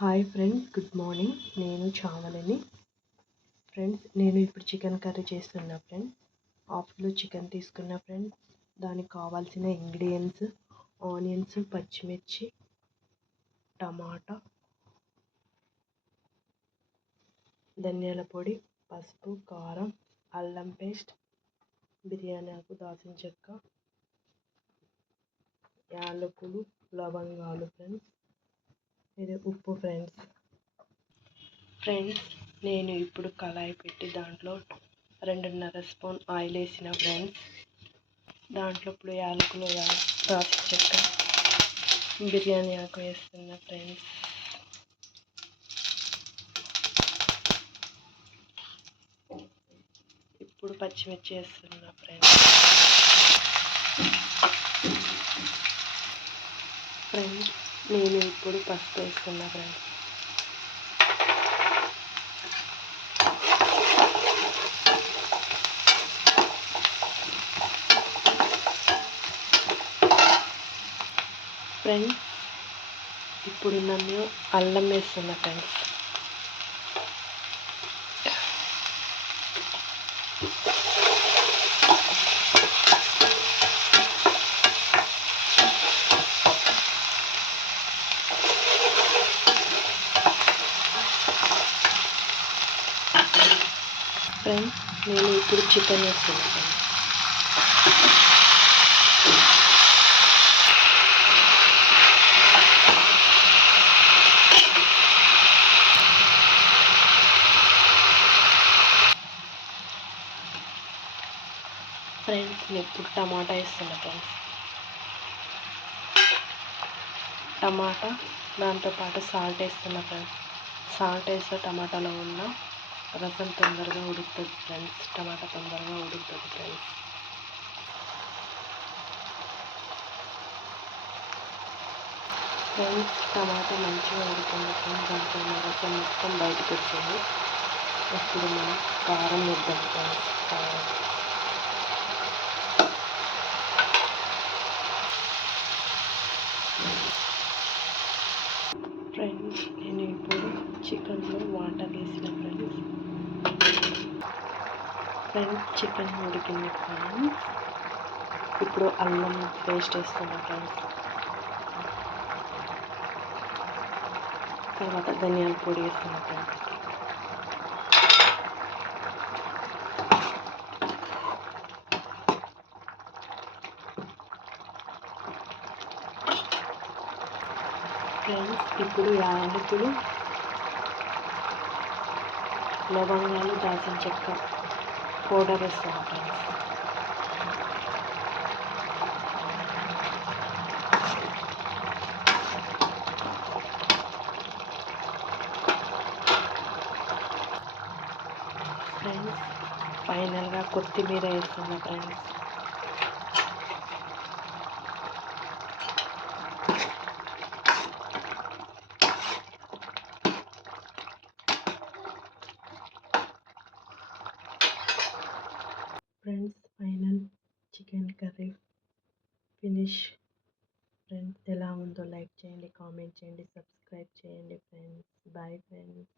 Hi friends, good morning. నేను చావలని. ఫ్రెండ్స్, నేను ఇప్పుడు చికెన్ కర్రీ చేస్తున్నా. ఫ్రెండ్స్, హాఫ్ కిలో చికెన్ తీసుకున్నా. ఫ్రెండ్స్, దానికి కావాల్సిన ఇంగ్రీడియంట్స్: ఆనియన్స్, పచ్చిమిర్చి, టమాటా, ధనియాల పొడి, పసుపు, కారం, అల్లం పేస్ట్, బిర్యానీ ఆకు, దాల్చిన చెక్క, యాలకులు, లవంగాలు. ఫ్రెండ్స్, ఇది ఉప్పు. ఫ్రెండ్స్, నేను ఇప్పుడు కళాయి పెట్టి దాంట్లో 2.5 స్పూన్ ఆయిల్ వేసిన. ఫ్రెండ్స్, దాంట్లో ఇప్పుడు యాలకులు, దాల్చిన చెక్క, బిర్యానీ ఆకు వేస్తున్నా. ఫ్రెండ్స్, ఇప్పుడు పచ్చిమిర్చి వేస్తున్నా. ఫ్రెండ్స్, నేను ఇప్పుడు పసుపు వేస్తున్నా. ఫ్రెండ్స్, ఇప్పుడు నన్ను అల్లం వేస్తున్నా. ఫ్రెండ్స్, నేను ఇప్పుడు చికెన్ వేస్తున్నా. ఫ్రెండ్స్, నేను ఇప్పుడు టమాటా వేస్తున్నా. టమాటా దాంతోపాటు సాల్ట్ వేస్తున్నా. ఫ్రెండ్స్, సాల్ట్ వేస్తే టమాటాలో ఉన్న రసం తొందరగా ఉడుకుతుంది. ఫ్రెండ్స్, టమాటా తొందరగా ఉడుకుతుంది. ఫ్రెండ్స్, టమాటా మంచిగా ఉడుకుంది. ఫ్రెండ్స్, దాంట్లో ఉన్న రసం మొత్తం బయటకు వచ్చింది. ఇప్పుడు మనం కారం వేద్దాం. ఫ్రెండ్స్, నేను ఇప్పుడు చికెన్లో వాటర్ వేసిన. ఫ్రెండ్స్, చికెన్ ఉడికింది. ఫ్రెండ్స్, ఇప్పుడు అల్లం పేస్ట్ వేస్తున్నా. తర్వాత ధనియాల పొడి వేస్తున్నా. ఫ్రెండ్స్, ఇప్పుడు యాలకులు, లవంగాలు, దాల్చిన చెక్క పౌడర్ వేస్తాను. ఫ్రెండ్స్, ఫైనల్గా కొత్తిమీర వేస్తున్నా. Friends, final chicken curry finish. Friends, ఎలా ఉందో లైక్ చేయండి, కామెంట్ చేయండి, సబ్స్క్రైబ్ చేయండి. Friends, bye friends.